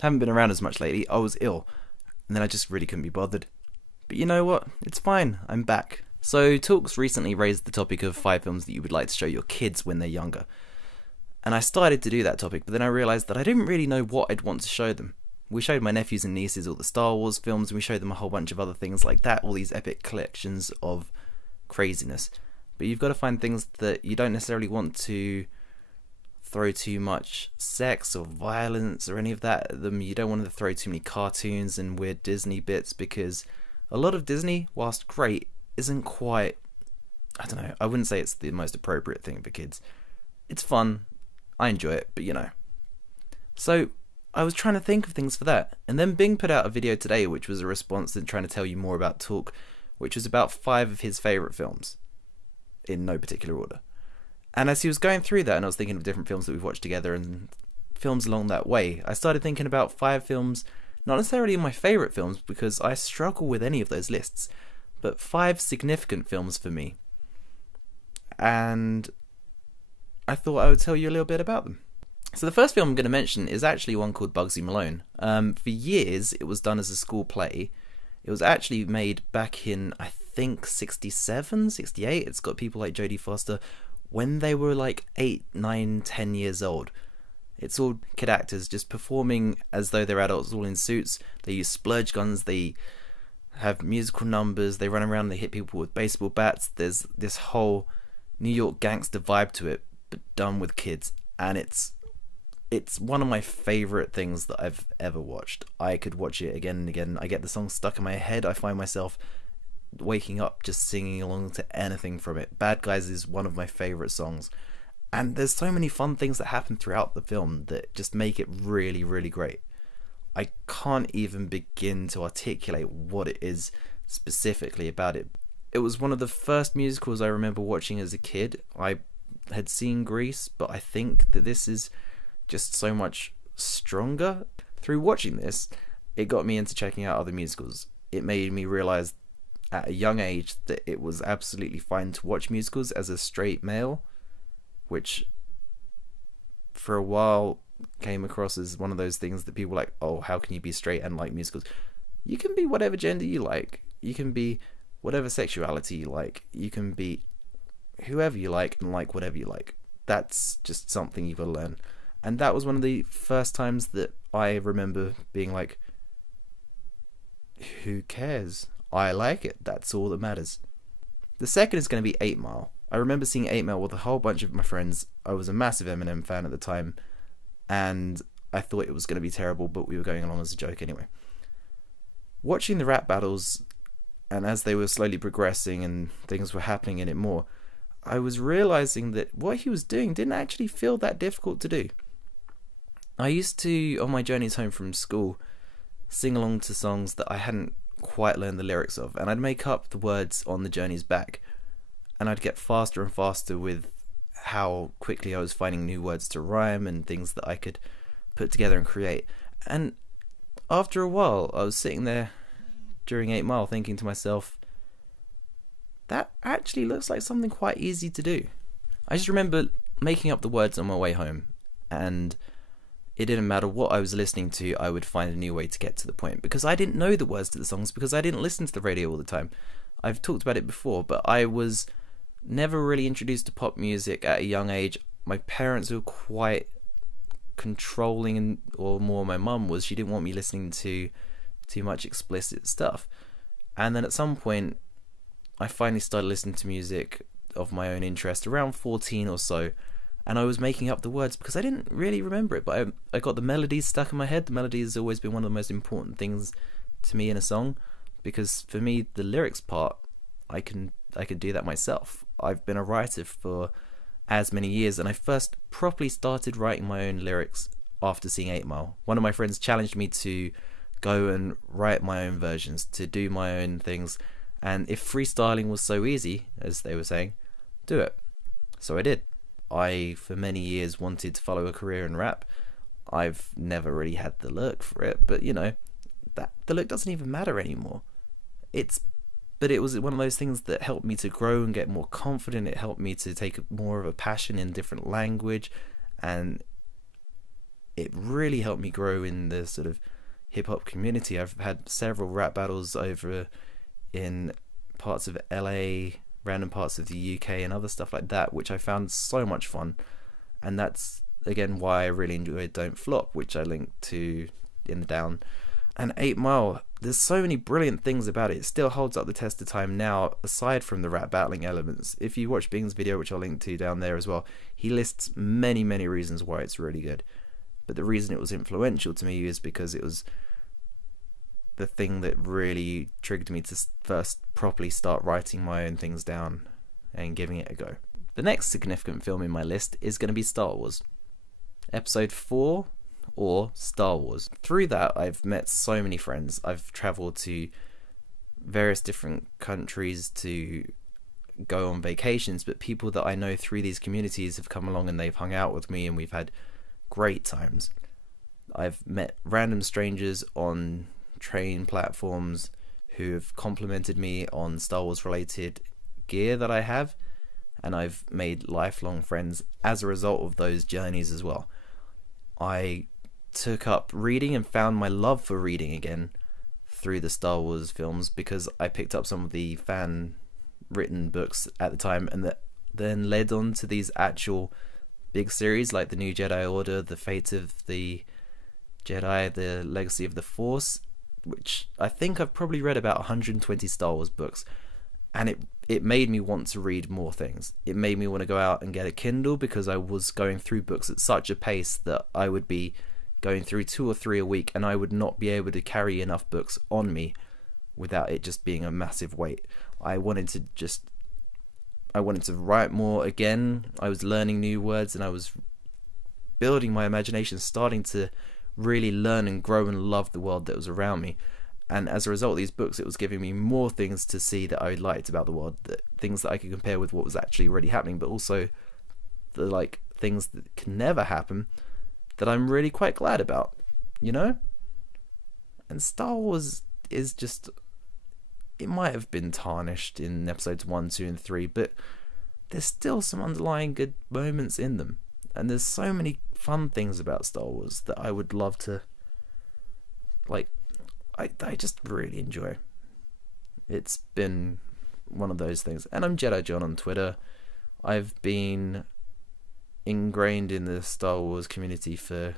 Haven't been around as much lately. I was ill, and then I just really couldn't be bothered. But you know what? It's fine. I'm back. So, Talks recently raised the topic of 5 films that you would like to show your kids when they're younger. And I started to do that topic, but then I realised that I didn't really know what I'd want to show them. We showed my nephews and nieces all the Star Wars films, and we showed them a whole bunch of other things like that, all these epic collections of craziness. But you've got to find things that you don't necessarily want to throw too much sex or violence or any of that at them. You don't want to throw too many cartoons and weird Disney bits, because a lot of Disney, whilst great, isn't quite, I don't know, I wouldn't say it's the most appropriate thing for kids. It's fun, I enjoy it, but you know. So I was trying to think of things for that, and then Bing put out a video today which was a response to trying to tell you more about Talk, which was about 5 of his favourite films, in no particular order. And as he was going through that, and I was thinking of different films that we've watched together and films along that way, I started thinking about 5 films, not necessarily my favourite films, because I struggle with any of those lists, but 5 significant films for me. And I thought I would tell you a little bit about them. So the first film I'm going to mention is actually one called Bugsy Malone. For years it was done as a school play. It was actually made back in, I think, 67, 68. It's got people like Jodie Foster when they were like 8, 9, 10 years old. It's all kid actors just performing as though they're adults, all in suits. They use splurge guns, they have musical numbers, they run around, they hit people with baseball bats. There's this whole New York gangster vibe to it, but done with kids, and it's one of my favourite things that I've ever watched. I could watch it again and again. I get the song stuck in my head. I find myself waking up just singing along to anything from it. Bad Guys is one of my favourite songs, and there's so many fun things that happen throughout the film that just make it really, really great. I can't even begin to articulate what it is specifically about it. It was one of the first musicals I remember watching as a kid. I had seen Grease, but I think that this is just so much stronger. Through watching this, it got me into checking out other musicals. It made me realise at a young age that it was absolutely fine to watch musicals as a straight male, which for a while came across as one of those things that people were like, oh, how can you be straight and like musicals? You can be whatever gender you like. You can be whatever sexuality you like. You can be whoever you like and like whatever you like. That's just something you've got to learn. And that was one of the first times that I remember being like, who cares? I like it. That's all that matters. The second is going to be 8 Mile. I remember seeing 8 Mile with a whole bunch of my friends. I was a massive Eminem fan at the time, and I thought it was going to be terrible, but we were going along as a joke anyway. Watching the rap battles, and as they were slowly progressing and things were happening in it more, I was realising that what he was doing didn't actually feel that difficult to do. I used to, on my journeys home from school, sing along to songs that I hadn't quite learned the lyrics of, and I'd make up the words on the journeys back, and I'd get faster and faster with how quickly I was finding new words to rhyme and things that I could put together and create. And after a while, I was sitting there during 8 Mile thinking to myself, that actually looks like something quite easy to do. I just remember making up the words on my way home, and it didn't matter what I was listening to, I would find a new way to get to the point, because I didn't know the words to the songs, because I didn't listen to the radio all the time. I've talked about it before, but I was never really introduced to pop music at a young age. My parents were quite controlling, and or more my mum was. She didn't want me listening to too much explicit stuff. And then at some point I finally started listening to music of my own interest around 14 or so, and I was making up the words because I didn't really remember it, but I got the melodies stuck in my head. The melody has always been one of the most important things to me in a song, because for me the lyrics part, I can do that myself. I've been a writer for as many years, and I first properly started writing my own lyrics after seeing 8 Mile. One of my friends challenged me to go and write my own versions, to do my own things, and if freestyling was so easy, as they were saying, do it. So I did. I, for many years, wanted to follow a career in rap. I've never really had the look for it, but you know, that the look doesn't even matter anymore. But it was one of those things that helped me to grow and get more confident. It helped me to take more of a passion in different language, and it really helped me grow in the sort of hip hop community. I've had several rap battles over in parts of LA, random parts of the UK, and other stuff like that, which I found so much fun. And that's again why I really enjoyed Don't Flop, which I linked to in the down. And 8 Mile, there's so many brilliant things about it. It still holds up the test of time now, aside from the rap battling elements. If you watch Bing's video, which I'll link to down there as well, he lists many, many reasons why it's really good. But the reason it was influential to me is because it was the thing that really triggered me to first properly start writing my own things down and giving it a go. The next significant film in my list is going to be Star Wars. Episode 4, or Star Wars. Through that, I've met so many friends. I've travelled to various different countries to go on vacations, but people that I know through these communities have come along and they've hung out with me and we've had great times. I've met random strangers on train platforms who have complimented me on Star Wars related gear that I have, and I've made lifelong friends as a result of those journeys as well. I took up reading and found my love for reading again through the Star Wars films, because I picked up some of the fan written books at the time, and that then led on to these actual big series like the New Jedi Order, the Fate of the Jedi, the Legacy of the Force, which I think I've probably read about 120 Star Wars books, and it made me want to read more things. It made me want to go out and get a Kindle, because I was going through books at such a pace that I would be going through 2 or 3 a week, and I would not be able to carry enough books on me without it just being a massive weight. I wanted to write more again. I was learning new words, and I was building my imagination, starting to really learn and grow and love the world that was around me. And as a result of these books, it was giving me more things to see that I liked about the world, things that I could compare with what was actually already happening, but also the things that can never happen that I'm really quite glad about, you know? And Star Wars is just, it might have been tarnished in episodes 1, 2, and 3, but there's still some underlying good moments in them. And there's so many fun things about Star Wars that I would love to, I just really enjoy. It's been one of those things. And I'm Jedi John on Twitter. I've been ingrained in the Star Wars community for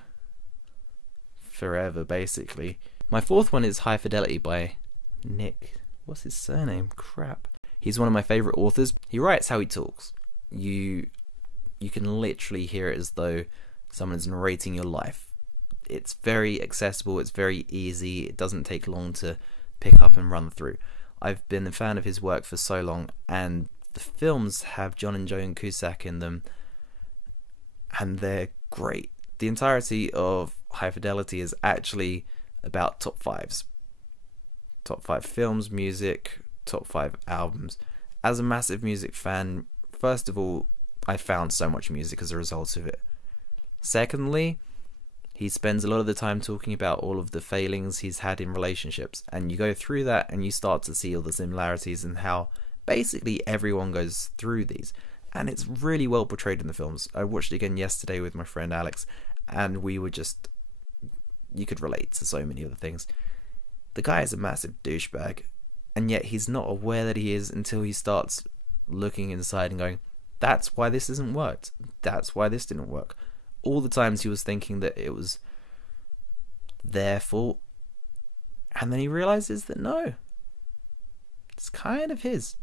forever, basically. My fourth one is High Fidelity by Nick. What's his surname? Crap. He's one of my favourite authors. He writes how he talks. You can literally hear it as though someone's narrating your life. It's very accessible, it's very easy, it doesn't take long to pick up and run through. I've been a fan of his work for so long, and the films have John and Joan Cusack in them, and they're great. The entirety of High Fidelity is actually about top 5s. Top 5 films, music, top 5 albums. As a massive music fan, first of all, I found so much music as a result of it. Secondly, he spends a lot of the time talking about all of the failings he's had in relationships, and you go through that and you start to see all the similarities and how basically everyone goes through these. And it's really well portrayed in the films. I watched it again yesterday with my friend Alex, and we were just, you could relate to so many other things. The guy is a massive douchebag, and yet he's not aware that he is until he starts looking inside and going, that's why this hasn't worked. That's why this didn't work. All the times he was thinking that it was their fault, and then he realizes that no, it's kind of his.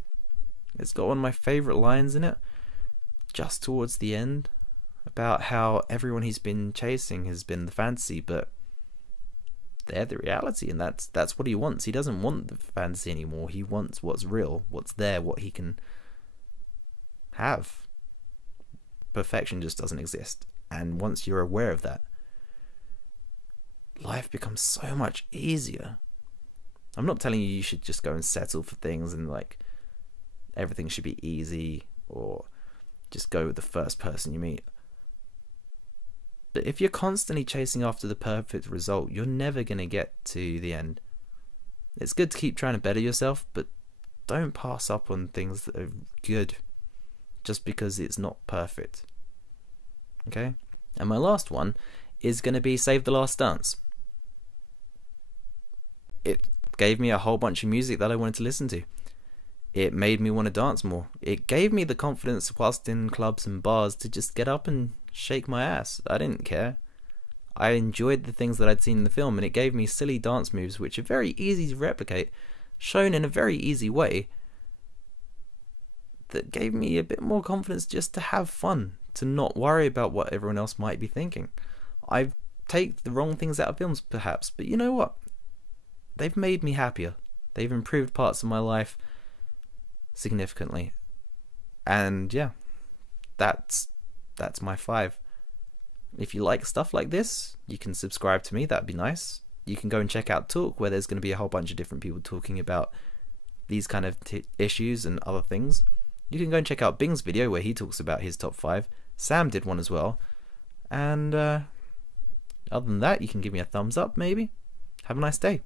It's got one of my favourite lines in it, just towards the end, about how everyone he's been chasing has been the fantasy, but they're the reality, and that's what he wants. He doesn't want the fantasy anymore. He wants what's real, what's there, what he can have. Perfection just doesn't exist. And once you're aware of that, life becomes so much easier. I'm not telling you should just go and settle for things and everything should be easy, or just go with the first person you meet. But if you're constantly chasing after the perfect result, you're never going to get to the end. It's good to keep trying to better yourself, but don't pass up on things that are good just because it's not perfect. Okay? And my last one is going to be Save the Last Dance. It gave me a whole bunch of music that I wanted to listen to. It made me want to dance more. It gave me the confidence whilst in clubs and bars to just get up and shake my ass. I didn't care. I enjoyed the things that I'd seen in the film, and it gave me silly dance moves which are very easy to replicate, shown in a very easy way, that gave me a bit more confidence just to have fun, to not worry about what everyone else might be thinking. I take the wrong things out of films perhaps, but you know what? They've made me happier. They've improved parts of my life significantly. And yeah, that's my 5. If you like stuff like this, you can subscribe to me, that'd be nice. You can go and check out Talk, where there's going to be a whole bunch of different people talking about these kind of issues and other things. You can go and check out Bing's video where he talks about his top 5. Sam did one as well. And other than that, you can give me a thumbs up maybe. Have a nice day.